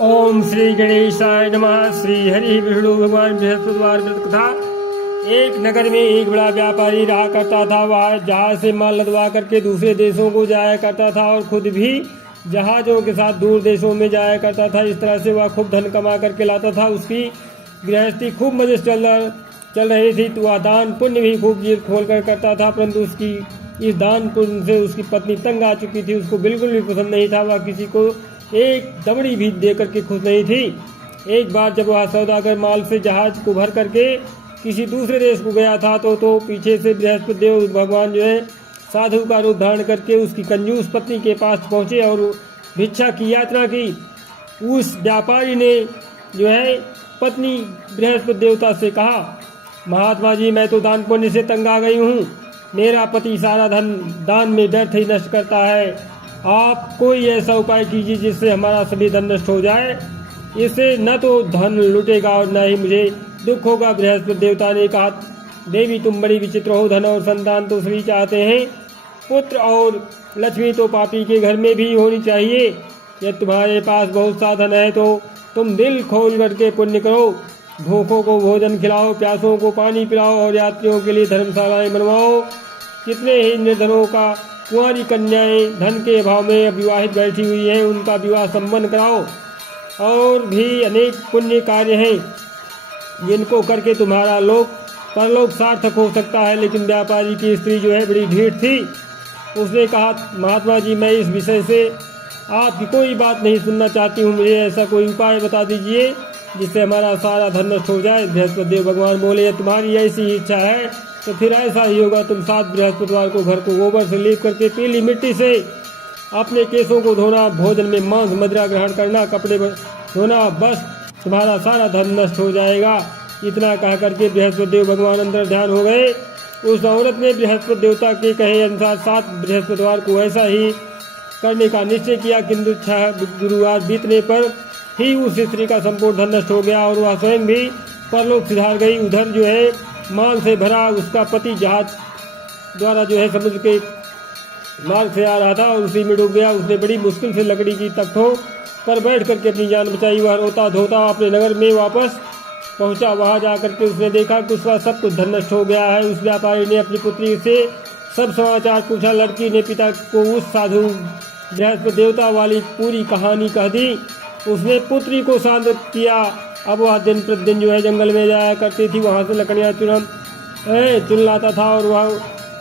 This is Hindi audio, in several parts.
ओम श्री गणेशाय नमः। श्री हरि विष्णु भगवान बृहस्पतिवार व्रत कथा। एक नगर में एक बड़ा व्यापारी रहा करता था। वह जहाज से माल लदवा करके दूसरे देशों को जाया करता था और खुद भी जहाजों के साथ दूर देशों में जाया करता था। इस तरह से वह खूब धन कमा करके लाता था। उसकी गृहस्थी खूब मजे से चल रही थी। तो वह दान पुण्य भी खूब जी खोल कर करता था, परंतु उसकी इस दान पुण्य से उसकी पत्नी तंग आ चुकी थी। उसको बिल्कुल भी पसंद नहीं था। वह किसी को एक दमड़ी भी दे करके खुश नहीं थी। एक बार जब वह सौदागर माल से जहाज को भर करके किसी दूसरे देश को गया था तो पीछे से बृहस्पति देव भगवान जो है साधु का रूप धारण करके उसकी कंजूस पत्नी के पास पहुंचे और भिक्षा की यात्रा की। उस व्यापारी ने जो है पत्नी बृहस्पति देवता से कहा, महात्मा जी, मैं तो दान पुण्य से तंग आ गई हूँ। मेरा पति सारा धन दान में व्यर्थ ही नष्ट करता है। आप कोई ऐसा उपाय कीजिए जिससे हमारा सभी धन नष्ट हो जाए। इससे न तो धन लुटेगा और न ही मुझे दुख होगा। बृहस्पति देवता ने कहा, देवी तुम बड़ी विचित्र हो। धन और संतान तो सभी चाहते हैं, पुत्र और लक्ष्मी तो पापी के घर में भी होनी चाहिए। यदि तुम्हारे पास बहुत सा धन है तो तुम दिल खोल करके पुण्य करो। भूखों को भोजन खिलाओ, प्यासों को पानी पिलाओ और यात्रियों के लिए धर्मशालाएं बनवाओ। कितने ही निर्धनों का कुंवारी कन्याएं धन के अभाव में अविवाहित बैठी हुई हैं, उनका विवाह संपन्न कराओ। और भी अनेक पुण्य कार्य हैं जिनको करके तुम्हारा लोक परलोक सार्थक हो सकता है। लेकिन व्यापारी की स्त्री जो है बड़ी ढीठ थी। उसने कहा, महात्मा जी, मैं इस विषय से आपकी कोई बात नहीं सुनना चाहती हूँ। मुझे ऐसा कोई उपाय बता दीजिए जिससे हमारा सारा धन नष्ट हो जाए। बृहस्पति देव भगवान बोले, यदि तुम्हारी ऐसी इच्छा है तो फिर ऐसा ही होगा। तुम 7 बृहस्पतिवार को घर को गोबर से लीप करके पीली मिट्टी से अपने केसों को धोना, भोजन में मांस मदिरा ग्रहण करना, कपड़े धोना, बस तुम्हारा सारा धन नष्ट हो जाएगा। इतना कह करके बृहस्पति देव भगवान अंदर ध्यान हो गए। उस औरत ने बृहस्पति देवता के कहे अनुसार 7 बृहस्पतिवार को ऐसा ही करने का निश्चय किया। किंतु 6 गुरुवार बीतने पर ही उस स्त्री का संपूर्ण धन नष्ट हो गया और वह स्वयं भी परलोक सिधार गई। उधर जो है माल से भरा उसका पति जहाज द्वारा जो है समुद्र के मार्ग से आ रहा था और उसी में डूब गया। उसने बड़ी मुश्किल से लकड़ी की तख्तों पर बैठ करके अपनी जान बचाई। वह रोता धोता अपने नगर में वापस पहुंचा। वहां जाकर के उसने देखा कि उसका सब कुछ धन नष्ट हो गया है। उस व्यापारी ने अपनी पुत्री से सब समाचार पूछा। लड़की ने पिता को उस साधु बृहस्पति देवता वाली पूरी कहानी कह दी। उसने पुत्री को शांत किया। अब वह दिन प्रतिदिन जो है जंगल में जाया करती थी। वहाँ से लकड़ियाँ चुन लाता था और वह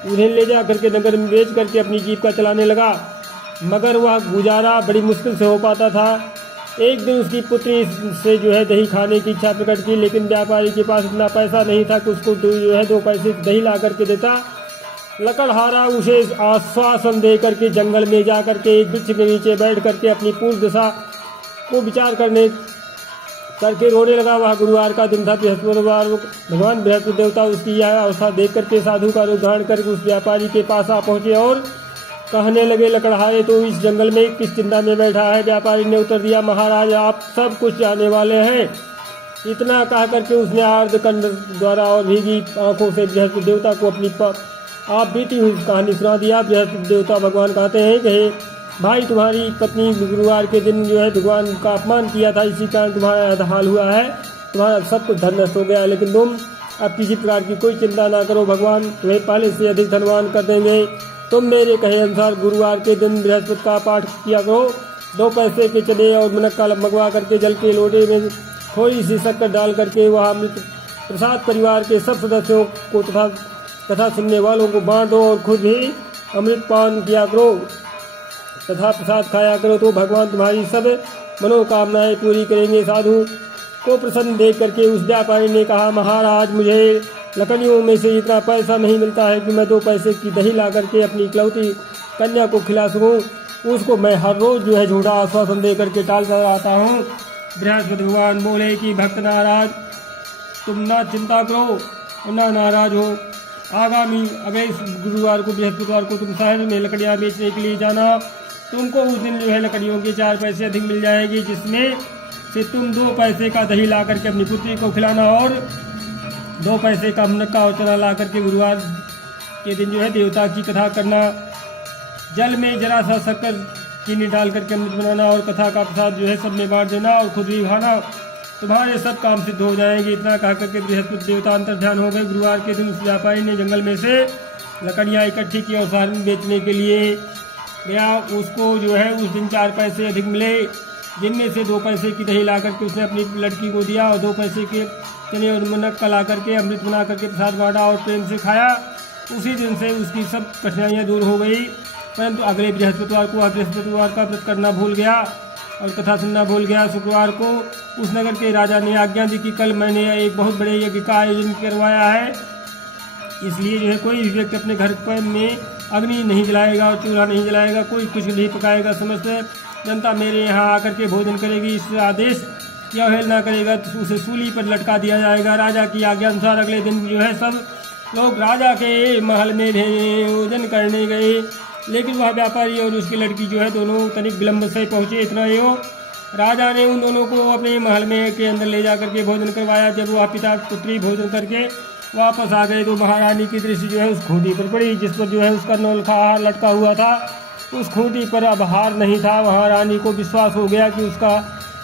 उन्हें ले जा करके नगर में बेच करके अपनी जीविका चलाने लगा। मगर वह गुजारा बड़ी मुश्किल से हो पाता था। एक दिन उसकी पुत्री से जो है दही खाने की इच्छा प्रकट की, लेकिन व्यापारी के पास इतना पैसा नहीं था कि उसको जो है 2 पैसे दही ला करके देता। लकड़हारा उसे आश्वासन दे करके जंगल में जा करके एक वृक्ष के नीचे बैठ करके अपनी पूर्व दशा को विचार करके रोने लगा। वह गुरुवार का दिन था। बृहस्पतिवार भगवान बृहस्पति देवता उसकी यह अवस्था देख करके साधु का रूप धारण करके उस व्यापारी के पास आ पहुंचे और कहने लगे, लकड़हारे तो इस जंगल में किस चिंता में बैठा है। व्यापारी ने उत्तर दिया, महाराज, आप सब कुछ जाने वाले हैं। इतना कह करके उसने आर्द्रकंड द्वारा और भीगी आंखों से बृहस्पति देवता को अपनी आप बीती हुई कहानी सुना दिया। बृहस्पति देवता भगवान कहते हैं, कहे भाई, तुम्हारी पत्नी गुरुवार के दिन जो है भगवान का अपमान किया था, इसी कारण तुम्हारा हाल हुआ है। तुम्हारा सब कुछ धन नष्ट हो गया है। लेकिन तुम अब किसी प्रकार की कोई चिंता ना करो, भगवान तुम्हें पहले से अधिक धनवान कर देंगे। तुम मेरे कहे अनुसार गुरुवार के दिन बृहस्पति का पाठ किया करो। 2 पैसे के चने और मुनक्का मंगवा करके जल के लोटे में थोड़ी सी शक्कर डाल करके वह अमृत प्रसाद परिवार के सब सदस्यों को तथा सुनने वालों को बांट दो और खुद भी अमृत पान किया करो तथा प्रसाद खाया करो, तो भगवान तुम्हारी सब मनोकामनाएं पूरी करेंगे। साधु को प्रसन्न देख करके उस व्यापारी ने कहा, महाराज, मुझे लकड़ियों में से इतना पैसा नहीं मिलता है कि मैं 2 पैसे की दही ला करके अपनी इकलौती कन्या को खिला सकूं। उसको मैं हर रोज जो है झूठा आश्वासन दे करके टालता रहता हूँ। बृहस्पति भगवान बोले कि भक्त नाराज, तुम ना चिंता करो, ना नाराज हो। आगामी अगले गुरुवार को बृहस्पतिवार को तुम शहर में लकड़ियाँ बेचने के लिए जाना। तुमको उस दिन जो है लकड़ियों के 4 पैसे अधिक मिल जाएगी, जिसमें से तुम 2 पैसे का दही ला करके अपनी पुत्री को खिलाना और 2 पैसे का मुनक्का और चना ला करके गुरुवार के दिन जो है देवता की कथा करना। जल में जरा सा शक्कर चीनी डाल करके अमृत बनाना और कथा का प्रसाद जो है सब में बांट देना और खुद भी खाना, तुम्हारे सब काम सिद्ध हो जाएंगे। इतना कह करके बृहस्पति देवता अंतर ध्यान हो गए। गुरुवार के दिन उस व्यापारी ने जंगल में से लकड़ियाँ इकट्ठी की और शहर में बेचने के लिए गया। उसको जो है उस दिन 4 पैसे अधिक मिले, जिनमें से 2 पैसे की दही ला करके उसने अपनी लड़की को दिया और 2 पैसे के चने और मुनक्का ला करके अमृत बना करके प्रसाद बांटा और प्रेम से खाया। उसी दिन से उसकी सब कठिनाइयाँ दूर हो गई। परंतु अगले बृहस्पतिवार को बृहस्पतिवार का व्रत करना भूल गया और कथा सुनना भूल गया। शुक्रवार को उस नगर के राजा ने आज्ञा दी कि कल मैंने एक बहुत बड़े यज्ञ का आयोजन करवाया है, इसलिए जो है कोई भी व्यक्ति अपने घर पर में अग्नि नहीं जलाएगा और चूल्हा नहीं जलाएगा, कोई कुछ नहीं पकाएगा। समस्त जनता मेरे यहाँ आकर के भोजन करेगी। इस आदेश की अवहेलना करेगा तो उसे सूली पर लटका दिया जाएगा। राजा की आज्ञा अनुसार अगले दिन जो है सब लोग राजा के महल में भोजन करने गए, लेकिन वह व्यापारी और उसकी लड़की जो है दोनों तनिक विलम्ब से पहुँचे। इतना ही हो, राजा ने उन दोनों को अपने महल में के अंदर ले जा करके भोजन करवाया। जब वह पिता पुत्री भोजन करके वापस आ गए तो महारानी की दृष्टि जो है उस खूंटी पर पड़ी, जिस पर जो है उसका नौलखा हार लटका हुआ था। उस खूंटी पर अब हार नहीं था। महारानी को विश्वास हो गया कि उसका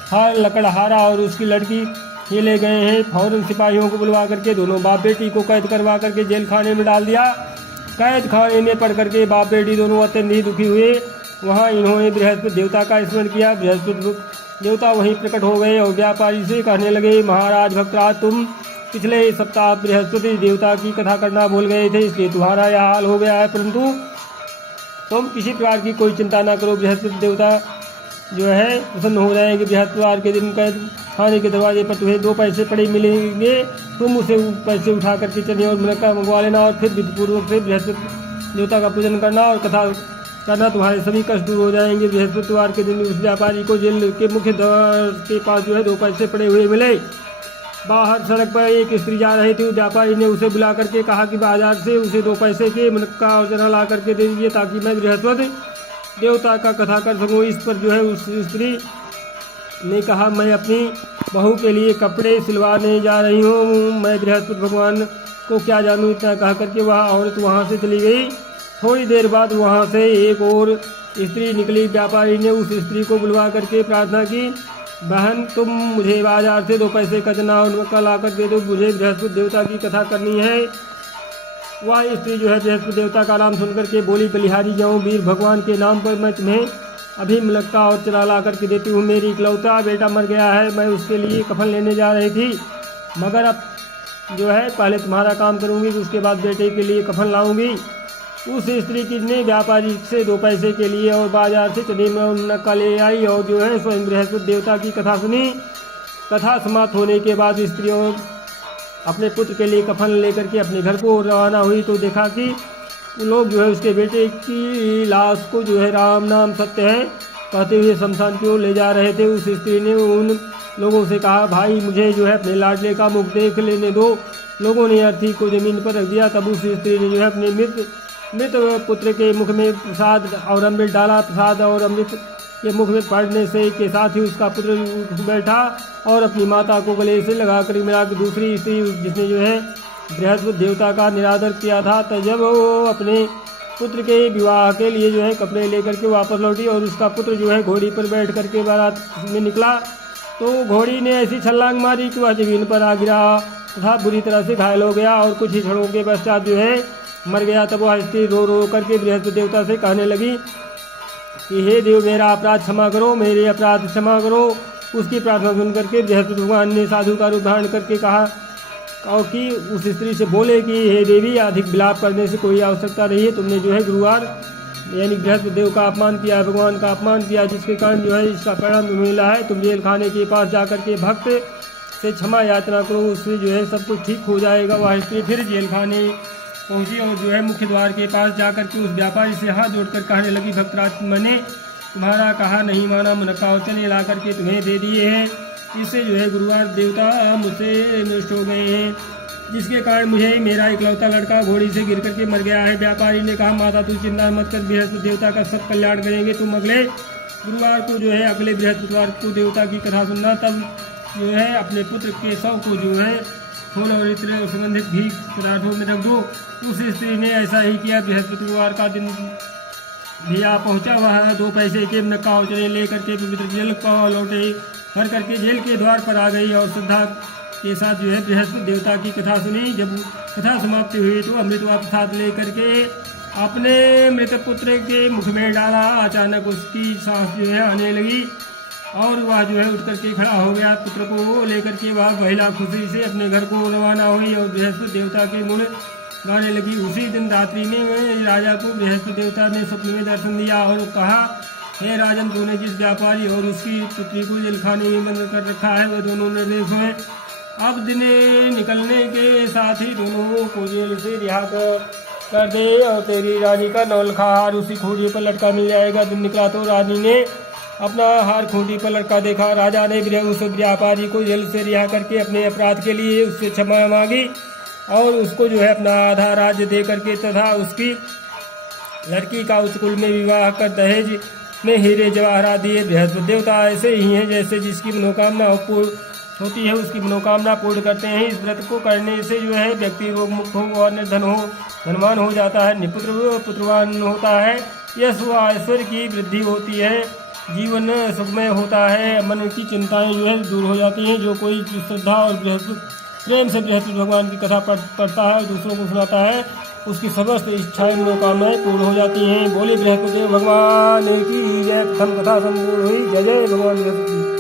हार लकड़हारा और उसकी लड़की खेले गए हैं। फौरन सिपाहियों को बुलवा करके दोनों बाप बेटी को कैद करवा करके जेल खाने में डाल दिया। कैद खाने में पड़ करके बाप बेटी दोनों अत्यंत ही दुखी हुए। वहाँ इन्होंने बृहस्पति देवता का स्मरण किया। बृहस्पति देवता वहीं प्रकट हो गए और व्यापारी से कहने लगे, महाराज भक्तराज, तुम पिछले सप्ताह बृहस्पति देवता की कथा करना भूल गए थे, इसलिए तुम्हारा यह हाल हो गया है। परंतु तुम किसी प्रकार की कोई चिंता ना करो, बृहस्पति देवता जो है प्रसन्न हो जाएंगे। बृहस्पतिवार के दिन कैद खाने के दरवाजे पर तुम्हें 2 पैसे पड़े मिलेंगे, तुम उसे पैसे उठा करके चने और मुनक्का मंगवा लेना और फिर विधिपूर्वक से बृहस्पति देवता का पूजन करना और कथा करना, तुम्हारे सभी कष्ट दूर हो जाएंगे। बृहस्पतिवार के दिन उस व्यापारी को जेल के मुख्य द्वार के पास जो है 2 पैसे पड़े हुए मिले। बाहर सड़क पर एक स्त्री जा रही थी। व्यापारी ने उसे बुला करके कहा कि बाजार से उसे 2 पैसे के मुनक्का और चना ला करके दे दीजिए ताकि मैं बृहस्पति देवता का कथा कर सकूँ। इस पर जो है उस स्त्री ने कहा, मैं अपनी बहू के लिए कपड़े सिलवाने जा रही हूँ, मैं बृहस्पति भगवान को क्या जानूँ। इतना कह करके वह औरत वहाँ से चली गई। थोड़ी देर बाद वहाँ से एक और स्त्री निकली। व्यापारी ने उस स्त्री को बुलवा करके प्रार्थना की, बहन, तुम मुझे बाजार से 2 पैसे का चना और मुनक्का ला कर दे दो, मुझे बृहस्पति देवता की कथा करनी है। वह स्त्री जो है बृहस्पति देवता का नाम सुनकर के बोली, बलिहारी जाऊँ, वीर भगवान के नाम पर मैं तुम्हें अभी मुनक्का और चना ला करके देती हूँ। मेरी इकलौता बेटा मर गया है, मैं उसके लिए कफन लेने जा रही थी, मगर अब जो है पहले तुम्हारा काम करूँगी, उसके बाद बेटे के लिए कफन लाऊँगी। उस स्त्री की ने व्यापारी से 2 पैसे के लिए और बाजार से चने में मुनक्का ले आई और जो है स्वयं बृहस्पति देवता की कथा सुनी। कथा समाप्त होने के बाद स्त्री और अपने पुत्र के लिए कफन लेकर के अपने घर को रवाना हुई तो देखा कि लोग जो है उसके बेटे की लाश को जो है राम नाम सत्य है कहते हुए शमशान की ओर ले जा रहे थे। उस स्त्री ने उन लोगों से कहा, भाई मुझे जो है अपने लाडले का मुख देख लेने दो। लोगों ने अर्थी को जमीन पर रख दिया। तब उस स्त्री ने जो है अपने मृत पुत्र के मुख में प्रसाद और अमृत डाला। प्रसाद और अमृत के मुख में पड़ने से के साथ ही उसका पुत्र उठ बैठा और अपनी माता को गले से लगाकर मिला। दूसरी स्त्री जिसने जो है बृहस्पति देवता का निरादर किया था, तो जब वो अपने पुत्र के विवाह के लिए जो है कपड़े लेकर के वापस लौटी और उसका पुत्र जो है घोड़ी पर बैठ करके बारात में निकला, तो घोड़ी ने ऐसी छलांग मारी कि वह जमीन पर आ गिरा तथा बुरी तरह से घायल हो गया और कुछ ही क्षणों के पश्चात जो है मर गया। तब वह स्त्री रो रो करके बृहस्पति देवता से कहने लगी कि हे देव, मेरा अपराध क्षमा करो, मेरे अपराध क्षमा करो। उसकी प्रार्थना सुन करके बृहस्पति भगवान ने साधु का रूप धारण करके कहा और कि उस स्त्री से बोले कि हे देवी, अधिक विलाप करने से कोई आवश्यकता नहीं है। तुमने जो है गुरुवार यानी बृहस्पति देव का अपमान किया, भगवान का अपमान किया, जिसके कारण जो है इसका परिणाम तुम्हें मिला है। तुम जेल खाने के पास जाकर के भक्त से क्षमा याचना करो, उससे जो है सब कुछ ठीक हो जाएगा। वह स्त्री फिर जेल खाने पहुंची और जो है मुख्य द्वार के पास जाकर के उस व्यापारी से हाथ जोड़कर कहने लगी, भक्तराज, मैंने तुम्हारा कहा नहीं माना, मुनक्का और चने ला करके तुम्हें दे दिए हैं। इससे जो है गुरुवार देवता मुझसे नष्ट हो गए हैं, जिसके कारण मुझे मेरा इकलौता लड़का घोड़ी से गिर करके मर गया है। व्यापारी ने कहा, माता तू चिंता मत कर, बृहस्पति देवता का सब कल्याण करेंगे। तुम अगले गुरुवार को जो है अगले बृहस्पतिवार को देवता की कथा सुनना। तब जो है अपने पुत्र के शव को जो है फूल और इत्र और सुगंधित भी पदार्थों में रख दो। उस स्त्री ने ऐसा ही किया। बृहस्पतिवार का दिन भैया पहुंचा वह 2 पैसे के नक्का चले लेकर के पवित्र जल पावा लौटे भर करके जेल के द्वार पर आ गई और श्रद्धा के साथ जो है बृहस्पति देवता की कथा सुनी। जब कथा समाप्ति हुई तो अमृत व प्रसाद लेकर के अपने मृत पुत्र के मुख में डाला। अचानक उसकी सांस जो है आने लगी और वह जो है उठ करके खड़ा हो गया। पुत्र को लेकर के वह महिला खुशी से अपने घर को रवाना हुई और बृहस्पति देवता के गुण गाने लगी। उसी दिन रात्रि में राजा को बृहस्पति देवता ने स्वप्न में दर्शन दिया और कहा, हे राजन, तूने जिस व्यापारी और उसकी पुत्री को जेल खाने में बंद कर रखा है वह दोनों निर्दोष हैं। अब दिन निकलने के साथ ही दोनों को जेल से रिहा कर दे और तेरी रानी का नौलखा हार उसी खूंटी पर लटका मिल जाएगा। दिन निकला तो रानी ने अपना हार खूंटी पर लटका देखा। राजा ने उस व्यापारी को जेल से रिहा करके अपने अपराध के लिए उससे क्षमा मांगी और उसको जो है अपना आधा राज्य दे करके तथा उसकी लड़की का उच्च कुल में विवाह कर दहेज में हीरे जवाहरात दिए। बृहस्पति देवता ऐसे ही हैं जैसे जिसकी मनोकामना पूर्ण होती है उसकी मनोकामना पूर्ण करते हैं। इस व्रत को करने से जो है व्यक्ति रोग मुक्त हो और धनवान हो जाता है, निपुत्र पुत्रवान होता है, यश व ऐश्वर्य की वृद्धि होती है, जीवन सुखमय होता है, मन की चिंताएं जो है दूर हो जाती हैं। जो कोई श्रद्धा और प्रेम से बृहस्पति भगवान की कथा पढ़ता है दूसरों को सुनाता है उसकी समस्त इच्छाएं मनोकामनाएं पूर्ण हो जाती हैं। बोले बृहस्पति भगवान की जय। प्रथम कथा संपूर्ण हुई। जय जय भगवान बृहस्पति।